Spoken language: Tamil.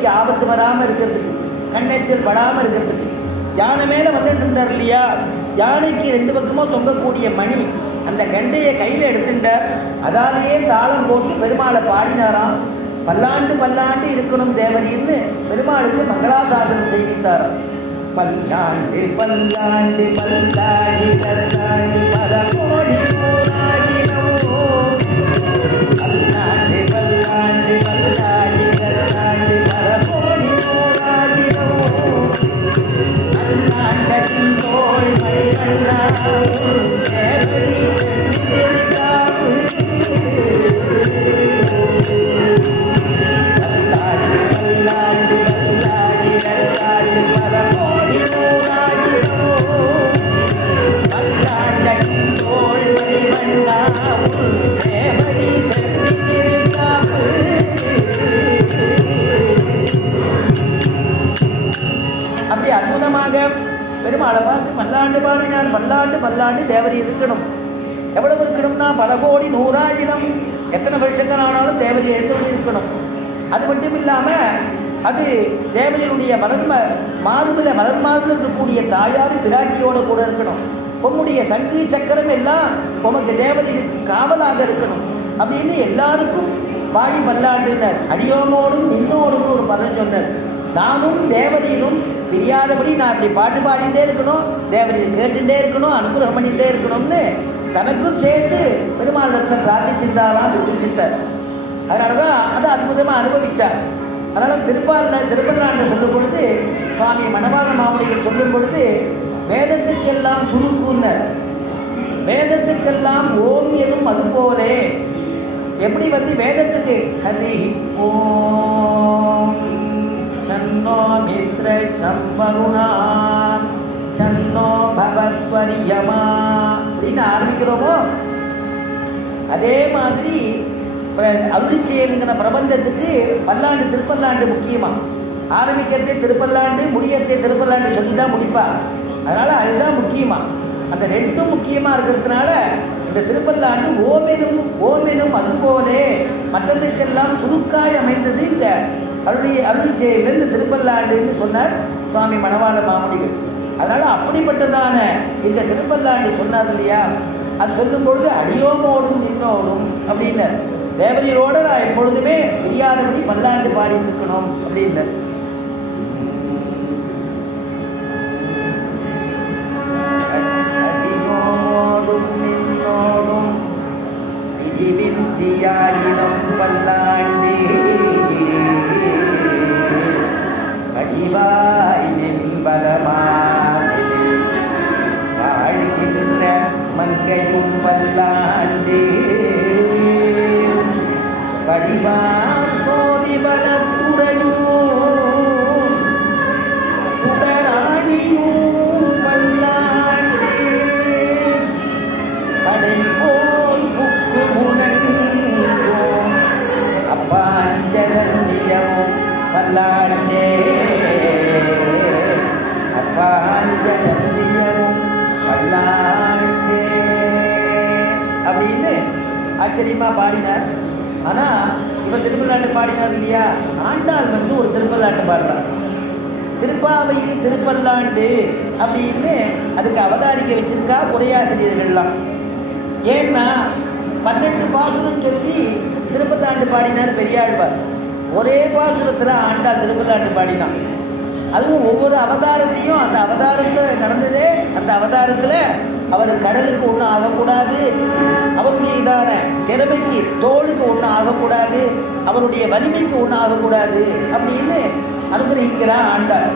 தேவரிக்கு ஆபத்து வராமல் இருக்கிறதுக்கு, கண்ணெச்சல் படாமல் இருக்கிறதுக்கு. யானை மேலே வந்துட்டு இருந்தார் இல்லையா, யானைக்கு 2 பக்கமும் தொங்கக்கூடிய மணி, அந்த கண்டையை கையில் எடுத்துட்டார். அதாலேயே தாளம் போட்டு பெருமாளை பாடினாராம். பல்லாண்டு பல்லாண்டு இருக்கணும் தேவரின்னு பெருமாளுக்கு மங்களாசாசனம் செய்வித்தாராம். பல்லாண்டு பல்லாண்டு பல்லாண்டு பல்லாண்டு பல கோடி நூறாகினோ, பல்லாண்டு பல்லாண்டு பல்லாண்டு பல்லாண்டு பல கோடி நூறாகினோ, பல்லாண்டத்தின் தோள் மணிவண்ணா சேவடி திருக்காப்பு, பல்லாண்டு பல்லாண்டு பல்லாண்டு பல்லாண்டு பல கோடி நூறாகினோ, பல்லாண்டத்தின் தோள் மணிவண்ணா சேவடி திருக்காப்பு. அப்படி அற்புதமாக பெருமாளை பார்த்து பல்லாண்டு பாடினார். பல்லாண்டு பல்லாண்டு தேவரி இருக்கணும். எவ்வளவு இருக்கணும்னா பல கோடி நூறாயிரம், எத்தனை வருஷங்கள் ஆனாலும் தேவரி எழுந்தபடி இருக்கணும். அது மட்டும் இல்லாமல் அது தேவரியுடைய மலர் மார்பில் இருக்கக்கூடிய தாயார் பிராட்டியோடு கூட இருக்கணும். உன்னுடைய சங்கு சக்கரம் எல்லாம் உமக்கு தேவரிக்கு காவலாக இருக்கணும் அப்படின்னு எல்லாருக்கும் பாடி பல்லாண்டுனர். அடியோமோடும் நின்னோடும் ஒரு பதம் சொன்னார். நானும் தேவரையிலும் பிரியாதபடி நான் அப்படி பாட்டு பாடிகிட்டே இருக்கணும், தேவரையில் கேட்டுட்டே இருக்கணும், அனுகிரகம் பண்ணிகிட்டே இருக்கணும்னு தனக்கும் சேர்த்து பெருமாளிடத்தில் பிரார்த்திச்சிருந்தாராம் விட்டு சித்தர். அதனால தான் அதை அற்புதமாக அனுபவித்தார். அதனால் திருப்பல்லாண்டை சொல்லும் பொழுது சுவாமி மணவாள மாமுனிகள் சொல்லும் பொழுது வேதத்துக்கெல்லாம் சுருக்குன்னர், வேதத்துக்கெல்லாம் ஓம் எனும் அது போலே. எப்படி வேதத்துக்கு ஹரி ஓம் சன்னோ மித்ர சம்பருணா சன்னோ பவத்வரியமா அப்படின்னு ஆரம்பிக்கிறோமோ, அதே மாதிரி அருளிச்செயலுங்கிற பிரபந்தத்துக்கு பல்லாண்டு திருப்பல்லாண்டு முக்கியமாக. ஆரம்பிக்கிறதே திருப்பல்லாண்டு, முடியறதே திருப்பல்லாண்டு சொல்லி தான் முடிப்பா. அதனால் அதுதான் முக்கியமாக. அந்த ரெண்டும் முக்கியமாக இருக்கிறதுனால இந்த திருப்பல்லாண்டு ஓமெனும் அதுபோலே மற்றதுக்கெல்லாம் சுருக்காய் அமைந்தது இந்த அருளிச்செயல் இந்த திருப்பல்லாண்டுன்னு சொன்னார் சுவாமி மணவாள மாமுனிகள். அதனால் அப்படிப்பட்டதான இந்த திருப்பல்லாண்டு சொன்னார் இல்லையா, அது சொல்லும் பொழுது அடியோமோடும் நின்னோடும் அப்படின்னார். தேவரியோடு நான் எப்பொழுதுமே பிரியாதபடி பல்லாண்டு பாடி இருக்கணும் அப்படின்னார். அடியோமோடும் நின்னோடும் பிரிவிந்தியாயினம் பல்லாண்டே அடிவாய் நின்பலமானே வாழ்கின்ற மங்கையும் பல்லாண்டே படிவார் சோதிபலத்துறையும் சுடராணியும் பல்லாண்டே படை போல் புக்கு முழங்கும் அப்பாஞ்சசந்தியமும் பல்லாண்டே அப்பாஞ்சசந்தியமும் பல்லாண்டே அப்படின்னு ஆச்சரியமாக பாடினார். ஆனால் இவர் திருப்பல்லாண்டு பாடினார் இல்லையா, ஆண்டாள் ஒரு திருப்பல்லாண்டு பாடுறார். திருப்பாவையில் திருப்பல்லாண்டு அப்படின்னு அதுக்கு அவதாரிக்க வச்சிருக்கா உரையாசிரியர்கள்லாம். ஏன்னா 12 பாசுரம் சொல்லி திருப்பல்லாண்டு பாடினார் பெரியாழ்வார். ஒரே பாசுரத்தில் ஆண்டாள் திருப்பல்லாண்டு பாடினான். அதுவும் ஒவ்வொரு அவதாரத்தையும் அந்த அவதாரத்தை நடந்ததே அந்த அவதாரத்தில் அவர் கடலுக்கு ஒன்றும் ஆகக்கூடாது, அவருடைய இதான திறமைக்கு தோளுக்கு ஒன்றும் ஆகக்கூடாது, அவருடைய வலிமைக்கு ஒன்றும் ஆகக்கூடாது அப்படின்னு அனுகிரகிக்கிறார் ஆண்டாள்.